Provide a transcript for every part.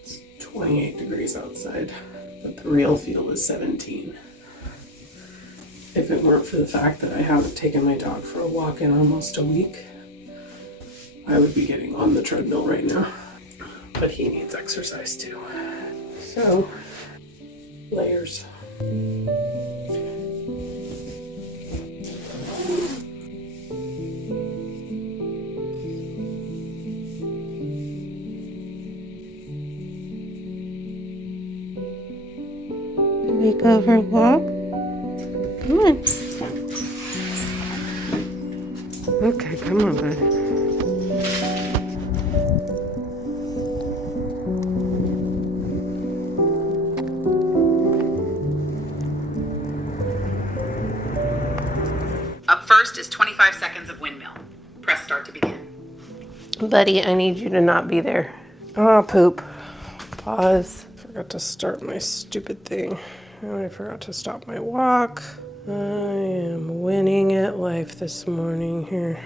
It's 28 degrees outside, but the real feel is 17. If it weren't for the fact that I haven't taken my dog for a walk in almost a week, I would be getting on the treadmill right now. But he needs exercise too. So, layers. We go for a walk? Come on. Okay, come on, bud. Up first is 25 seconds of windmill. Press start to begin. Buddy, I need you to not be there. Oh, poop. Pause. Forgot to start my stupid thing. And I forgot to stop my walk. I am winning at life this morning here.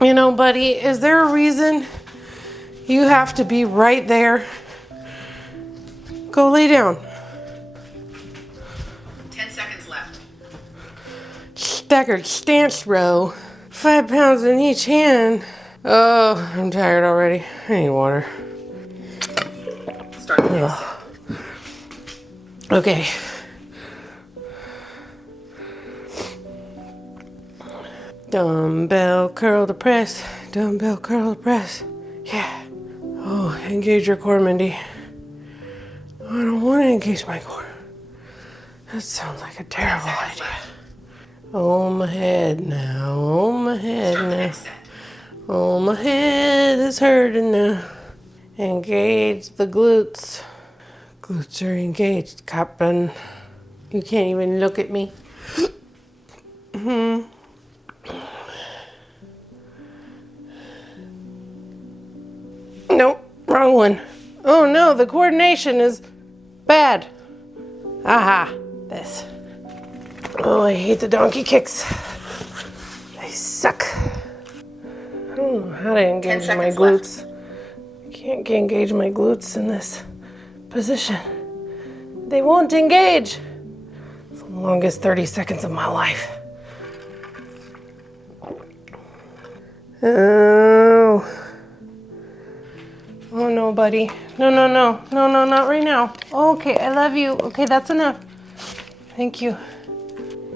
You know, buddy, is there a reason you have to be right there? Go lay down. 10 seconds left. Staggered stance row. 5 pounds in each hand. Oh, I'm tired already. I need water. Start the next set. Okay. Dumbbell curl to press. Dumbbell curl to press. Yeah. Oh, engage your core, Mindy. I don't want to engage my core. That sounds like a terrible idea. Oh, my head now. Oh, my head Start the now. next set. Oh, my head is hurting now. Engage the glutes. Glutes are engaged, Captain. You can't even look at me. Nope, wrong one. Oh no, the coordination is bad. Aha, this. Oh, I hate the donkey kicks. They suck. I don't know how to engage 10 my seconds glutes. I can't engage my glutes in this position. They won't engage. It's the longest 30 seconds of my life. Oh. Oh no, buddy. No, no, no. No, no, not right now. Okay, I love you. Okay, that's enough. Thank you.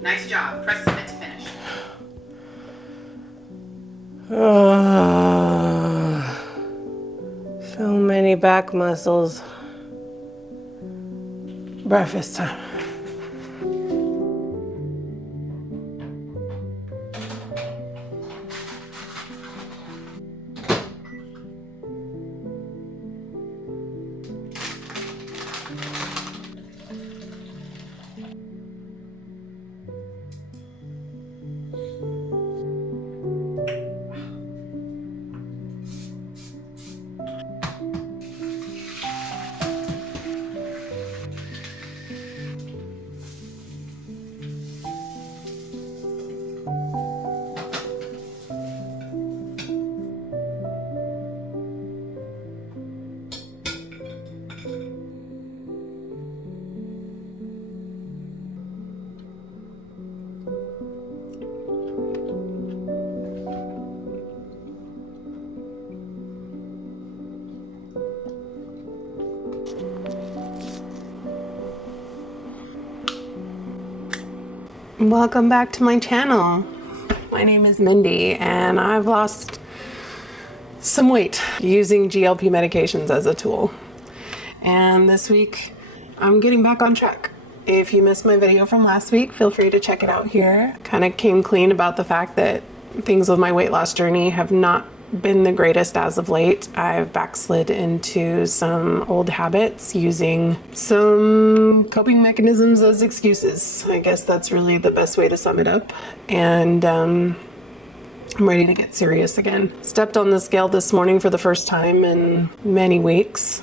Nice job. Press submit to finish. So many back muscles. Breakfast time. Welcome back to my channel. My name is Mindy and I've lost some weight using GLP medications as a tool. And this week I'm getting back on track. If you missed my video from last week, feel free to check it out here. Kind of came clean about the fact that things with my weight loss journey have not been the greatest as of late. I've backslid into some old habits using some coping mechanisms as excuses. I guess that's really the best way to sum it up. And I'm ready to get serious again. Stepped on the scale this morning for the first time in many weeks.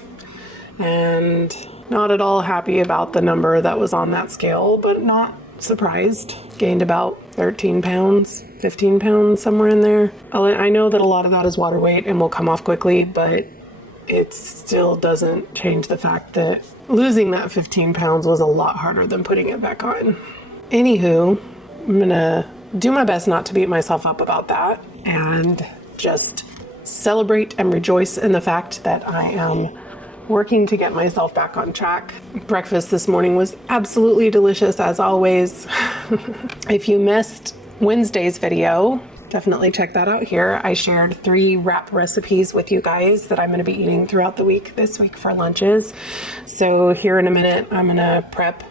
and not at all happy about the number that was on that scale, but not surprised. Gained about 13 pounds, 15 pounds, somewhere in there. I know that a lot of that is water weight and will come off quickly, but it still doesn't change the fact that losing that 15 pounds was a lot harder than putting it back on. Anywho, I'm gonna do my best not to beat myself up about that and just celebrate and rejoice in the fact that I am working to get myself back on track. Breakfast this morning was absolutely delicious as always. If you missed Wednesday's video, definitely check that out here. I shared 3 wrap recipes with you guys that I'm going to be eating throughout the week this week for lunches. So here in a minute, I'm going to prep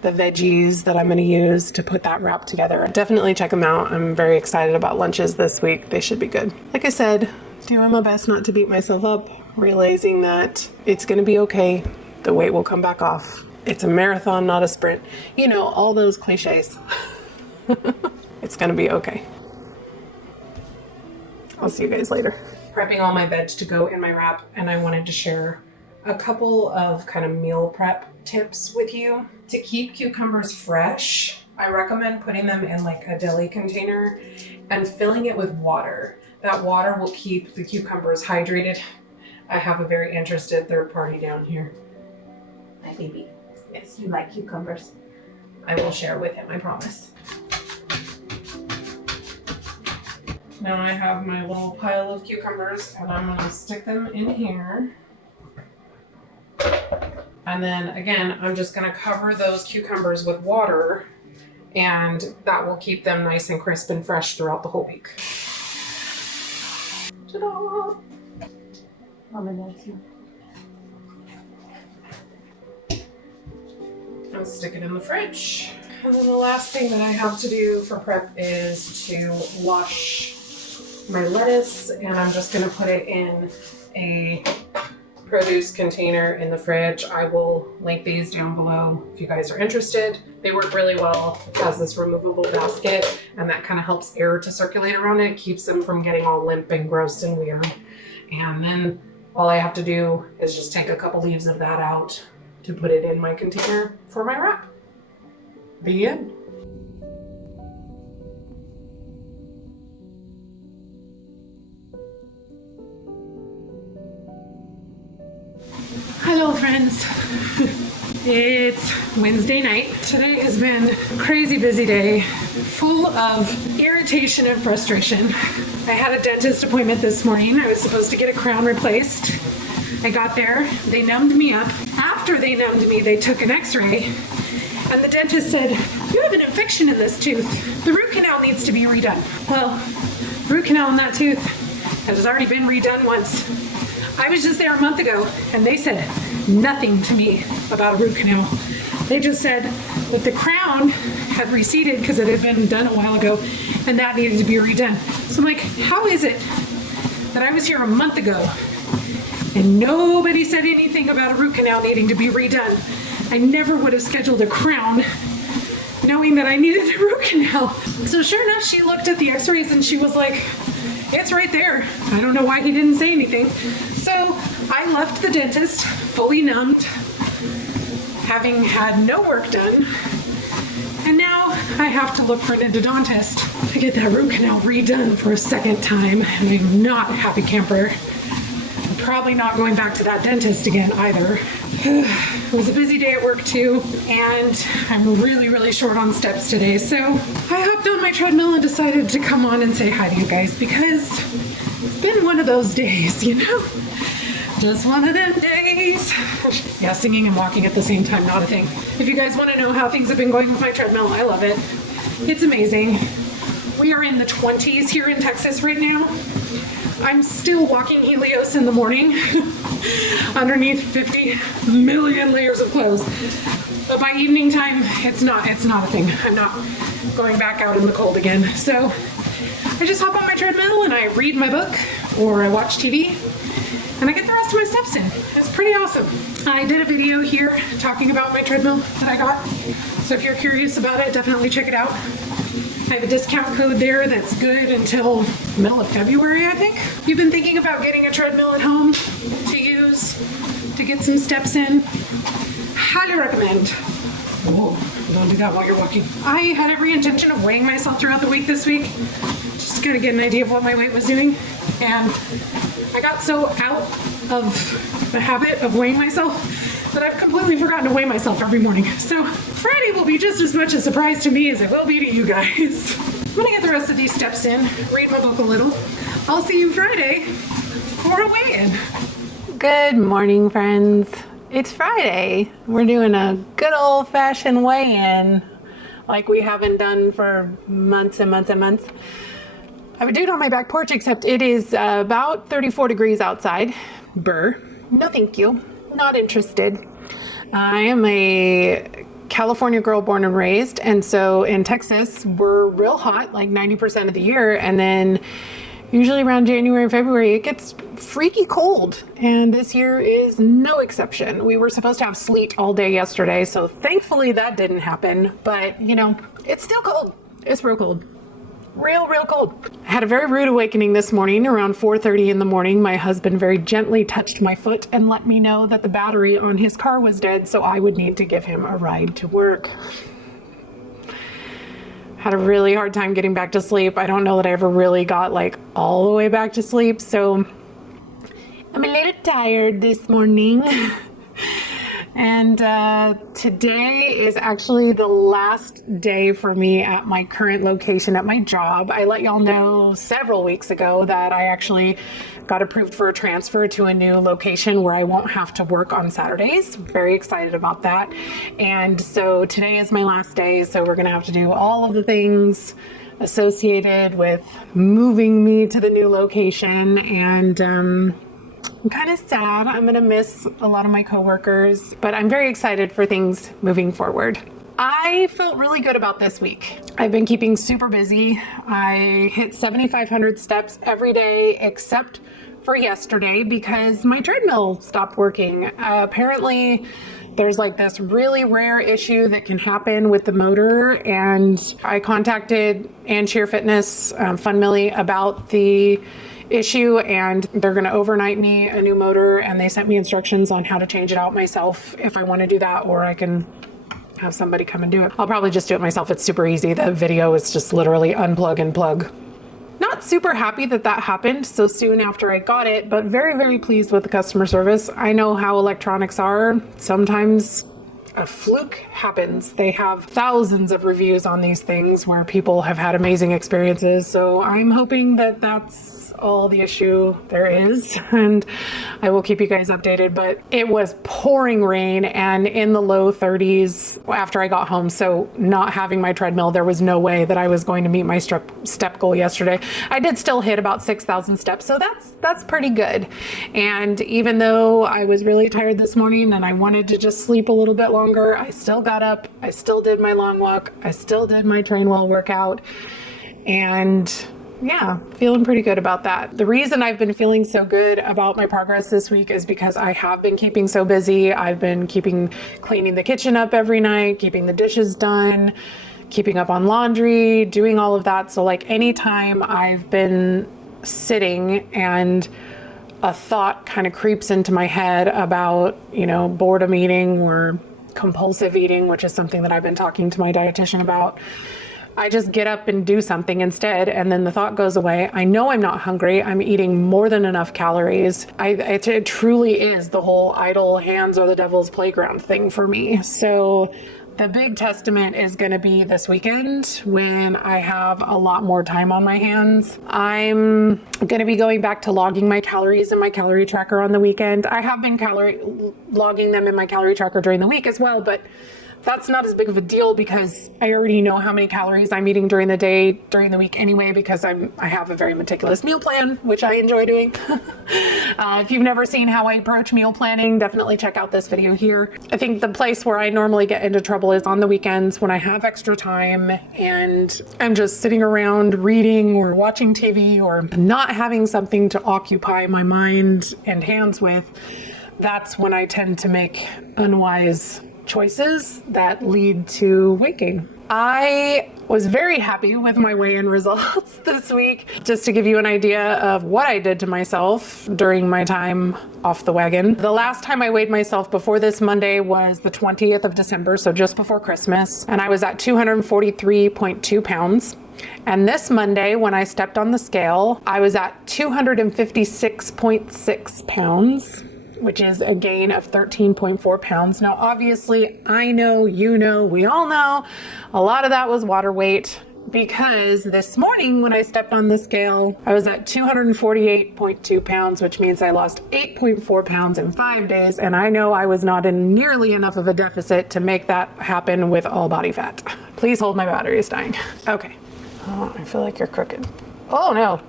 the veggies that I'm going to use to put that wrap together. Definitely check them out. I'm very excited about lunches this week. They should be good. Like I said, doing my best not to beat myself up, realizing that it's going to be okay. The weight will come back off. It's a marathon, not a sprint. You know, all those cliches. It's going to be okay. I'll see you guys later. Prepping all my veg to go in my wrap, and I wanted to share a couple of kind of meal prep tips with you. To keep cucumbers fresh, I recommend putting them in like a deli container and filling it with water. That water will keep the cucumbers hydrated. I have a very interested third party down here. Hi, baby. Yes, you like cucumbers. I will share with him, I promise. Now I have my little pile of cucumbers and I'm gonna stick them in here. And then again, I'm just gonna cover those cucumbers with water, and that will keep them nice and crisp and fresh throughout the whole week. Ta-da! Mama loves you. I'll stick it in the fridge. And then the last thing that I have to do for prep is to wash my lettuce, and I'm just gonna put it in a produce container in the fridge. I will link these down below if you guys are interested. They work really well. It has this removable basket, and that kind of helps air to circulate around it. It keeps them from getting all limp and gross and weird. And then all I have to do is just take a couple leaves of that out to put it in my container for my wrap. The end. Hello friends, it's Wednesday night. Today has been a crazy busy day, full of irritation and frustration. I had a dentist appointment this morning. I was supposed to get a crown replaced. I got there, they numbed me up. After they numbed me, they took an x-ray, and the dentist said, "You have an infection in this tooth. The root canal needs to be redone." Well, root canal in that tooth has already been redone once. I was just there a month ago, and they said nothing to me about a root canal. They just said that the crown had receded because it had been done a while ago, and that needed to be redone. So I'm like, how is it that I was here a month ago and nobody said anything about a root canal needing to be redone? I never would have scheduled a crown knowing that I needed a root canal. So sure enough, she looked at the x-rays and she was like, "It's right there." I don't know why he didn't say anything. So I left the dentist fully numbed, having had no work done. And now I have to look for an endodontist to get that root canal redone for a second time. And I'm not a happy camper. I'm probably not going back to that dentist again either. It was a busy day at work too, and I'm really, really short on steps today. So I hopped on my treadmill and decided to come on and say hi to you guys because it's been one of those days, you know? Just one of them days. Yeah, singing and walking at the same time, not a thing. If you guys want to know how things have been going with my treadmill, I love it. It's amazing. We are in the 20s here in Texas right now. I'm still walking Helios in the morning underneath 50 million layers of clothes. But by evening time, it's not a thing. I'm not going back out in the cold again. So I just hop on my treadmill and I read my book or I watch TV and I get the rest of my steps in. It's pretty awesome. I did a video here talking about my treadmill that I got. So if you're curious about it, definitely check it out. I have a discount code there that's good until middle of February, I think. You've been thinking about getting a treadmill at home to use to get some steps in. Highly recommend. Whoa, don't do that while you're walking. I had every intention of weighing myself throughout the week this week, just to kind of get an idea of what my weight was doing. And I got so out of the habit of weighing myself that I've completely forgotten to weigh myself every morning. So Friday will be just as much a surprise to me as it will be to you guys. I'm gonna get the rest of these steps in, read my book a little. I'll see you Friday for a weigh-in. Good morning, friends. It's Friday. We're doing a good old-fashioned weigh-in like we haven't done for months and months and months. I would do it on my back porch, except it is about 34 degrees outside. Burr. No, thank you. Not interested. I am a California girl born and raised, and so in Texas, we're real hot, like 90% of the year, and then usually around January and February, it gets freaky cold, and this year is no exception. We were supposed to have sleet all day yesterday, so thankfully that didn't happen, but you know, it's still cold. It's real cold. Real cold. I had a very rude awakening this morning around 4:30 in the morning. My husband very gently touched my foot and let me know that the battery on his car was dead, so I would need to give him a ride to work. Had a really hard time getting back to sleep. I don't know that I ever really got like all the way back to sleep, so I'm a little tired this morning. And today is actually the last day for me at my current location at my job. I let y'all know several weeks ago that I actually got approved for a transfer to a new location where I won't have to work on Saturdays. Very excited about that. And so today is my last day, so we're gonna have to do all of the things associated with moving me to the new location, and I'm kind of sad. I'm going to miss a lot of my coworkers, but I'm very excited for things moving forward. I felt really good about this week. I've been keeping super busy. I hit 7,500 steps every day except for yesterday because my treadmill stopped working. Apparently, there's like this really rare issue that can happen with the motor, and I contacted And Cheer Fitness, Fun Millie, about the issue, and they're going to overnight me a new motor, and they sent me instructions on how to change it out myself if I want to do that, or I can have somebody come and do it. I'll probably just do it myself. It's super easy. The video is just literally unplug and plug. Not super happy that that happened so soon after I got it, but very pleased with the customer service. I know how electronics are. Sometimes a fluke happens. They have thousands of reviews on these things where people have had amazing experiences. So I'm hoping that that's all the issue there is, and I will keep you guys updated. But it was pouring rain and in the low 30s after I got home, so not having my treadmill, there was no way that I was going to meet my step goal yesterday. I did still hit about 6,000 steps, so that's pretty good. And even though I was really tired this morning and I wanted to just sleep a little bit longer, I still got up, I still did my long walk, I still did my train well workout, and yeah, feeling pretty good about that. The reason I've been feeling so good about my progress this week is because I have been keeping so busy. I've been cleaning the kitchen up every night, keeping the dishes done, keeping up on laundry, doing all of that. So like anytime I've been sitting and a thought kind of creeps into my head about, you know, boredom eating or compulsive eating, which is something that I've been talking to my dietitian about, I just get up and do something instead, and then the thought goes away. I know I'm not hungry. I'm eating more than enough calories. It truly is the whole idle hands are the devil's playground thing for me. So the big testament is going to be this weekend when I have a lot more time on my hands. I'm going to be going back to logging my calories in my calorie tracker on the weekend. I have been logging them in my calorie tracker during the week as well, but that's not as big of a deal because I already know how many calories I'm eating during the day, during the week anyway, because I have a very meticulous meal plan, which I enjoy doing. If you've never seen how I approach meal planning, definitely check out this video here. I think the place where I normally get into trouble is on the weekends when I have extra time and I'm just sitting around reading or watching TV or not having something to occupy my mind and hands with. That's when I tend to make unwise choices that lead to weight gain. I Was very happy with my weigh-in results this week. Just to give you an idea of what I did to myself during my time off the wagon. The last time I weighed myself before this Monday was the 20th of December, so just before Christmas, and I was at 243.2 pounds. And this Monday, when I stepped on the scale, I was at 256.6 pounds, which is a gain of 13.4 pounds. Now, obviously, I know, you know, we all know, a lot of that was water weight, because this morning when I stepped on the scale, I was at 248.2 pounds, which means I lost 8.4 pounds in 5 days. And I know I was not in nearly enough of a deficit to make that happen with all body fat. Please hold, my battery is dying. Okay. Oh, I feel like you're crooked. Oh no.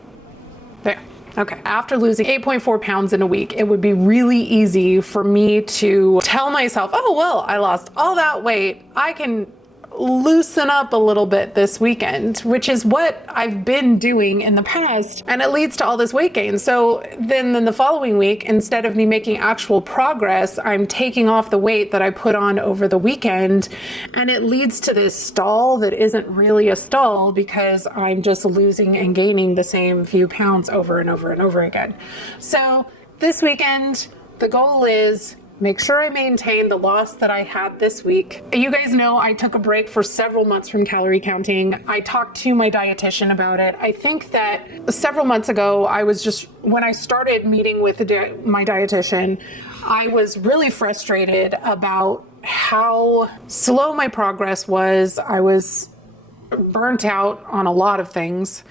There. Okay. After losing 8.4 pounds in a week, it would be really easy for me to tell myself, oh, well, I lost all that weight. I can loosen up a little bit this weekend, which is what I've been doing in the past. And it leads to all this weight gain. So then the following week, instead of me making actual progress, I'm taking off the weight that I put on over the weekend. And it leads to this stall that isn't really a stall, because I'm just losing and gaining the same few pounds over and over and over again. So this weekend, the goal is make sure I maintain the loss that I had this week. You guys know I took a break for several months from calorie counting. I talked to my dietitian about it. I think that several months ago, when I started meeting with my dietitian, I was really frustrated about how slow my progress was. I was burnt out on a lot of things.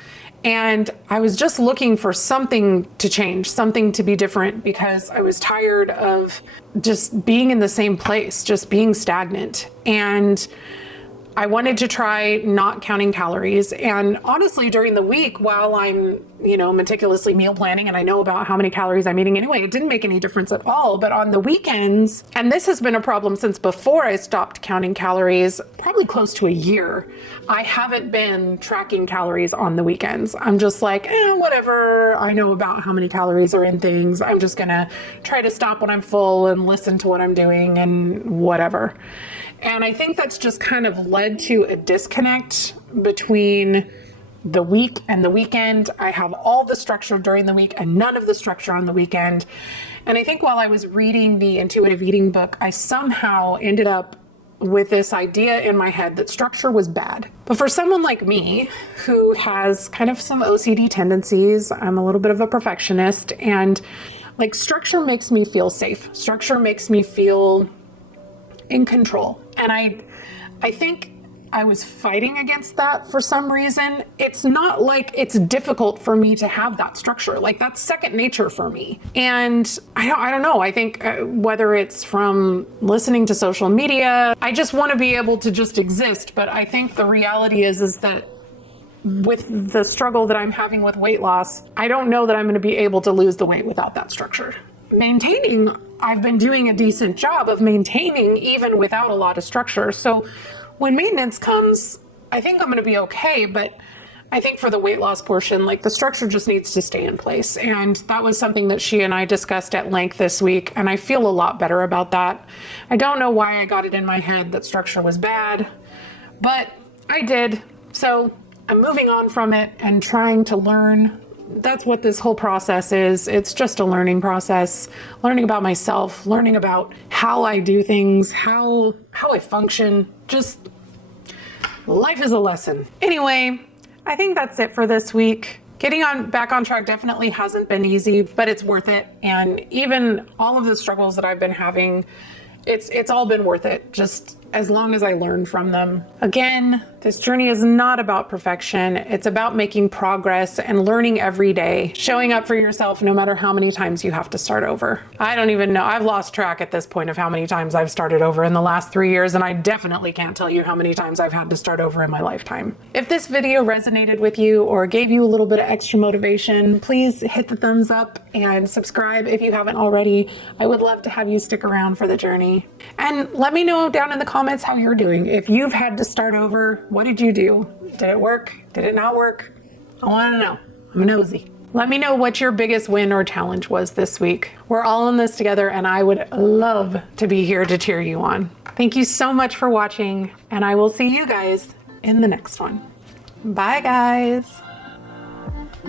And I was just looking for something to change, something to be different, because I was tired of just being in the same place, just being stagnant. And I wanted to try not counting calories. And honestly, during the week, while I'm, meticulously meal planning and I know about how many calories I'm eating anyway, it didn't make any difference at all. But on the weekends, and this has been a problem since before I stopped counting calories, probably close to a year, I haven't been tracking calories on the weekends. I'm just like, whatever. I know about how many calories are in things. I'm just gonna try to stop when I'm full and listen to what I'm doing and whatever. And I think that's just kind of led to a disconnect between the week and the weekend. I have all the structure during the week and none of the structure on the weekend. And I think while I was reading the intuitive eating book, I somehow ended up with this idea in my head that structure was bad. But for someone like me, who has kind of some OCD tendencies, I'm a little bit of a perfectionist, and structure makes me feel safe. Structure makes me feel in control. And I think I was fighting against that for some reason. It's not like it's difficult for me to have that structure. That's second nature for me. And I don't know. I think whether it's from listening to social media, I just want to be able to just exist. But I think the reality is that with the struggle that I'm having with weight loss, I don't know that I'm going to be able to lose the weight without that structure. I've been doing a decent job of maintaining even without a lot of structure. So when maintenance comes, I think I'm going to be okay. But I think for the weight loss portion, the structure just needs to stay in place. And that was something that she and I discussed at length this week. And I feel a lot better about that. I don't know why I got it in my head that structure was bad, but I did. So I'm moving on from it and trying to learn. That's what this whole process is. It's just a learning process, learning about myself, learning about how I do things, how I function. Just life is a lesson. Anyway, I think that's it for this week. Getting back on track definitely hasn't been easy, but it's worth it. And even all of the struggles that I've been having, it's all been worth it, just as long as I learn from them. Again, this journey is not about perfection. It's about making progress and learning every day, showing up for yourself no matter how many times you have to start over. I don't even know. I've lost track at this point of how many times I've started over in the last 3 years, and I definitely can't tell you how many times I've had to start over in my lifetime. If this video resonated with you or gave you a little bit of extra motivation, please hit the thumbs up and subscribe if you haven't already. I would love to have you stick around for the journey. And let me know down in the comments how you're doing. If you've had to start over, what did you do? Did it work? Did it not work? I want to know. I'm nosy. Let me know what your biggest win or challenge was this week. We're all in this together, and I would love to be here to cheer you on. Thank you so much for watching, and I will see you guys in the next one. Bye, guys.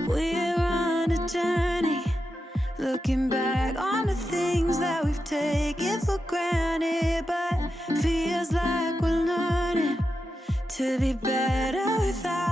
We're on a journey, looking back on the things that we've taken for granted, but feels like we're learning to be better without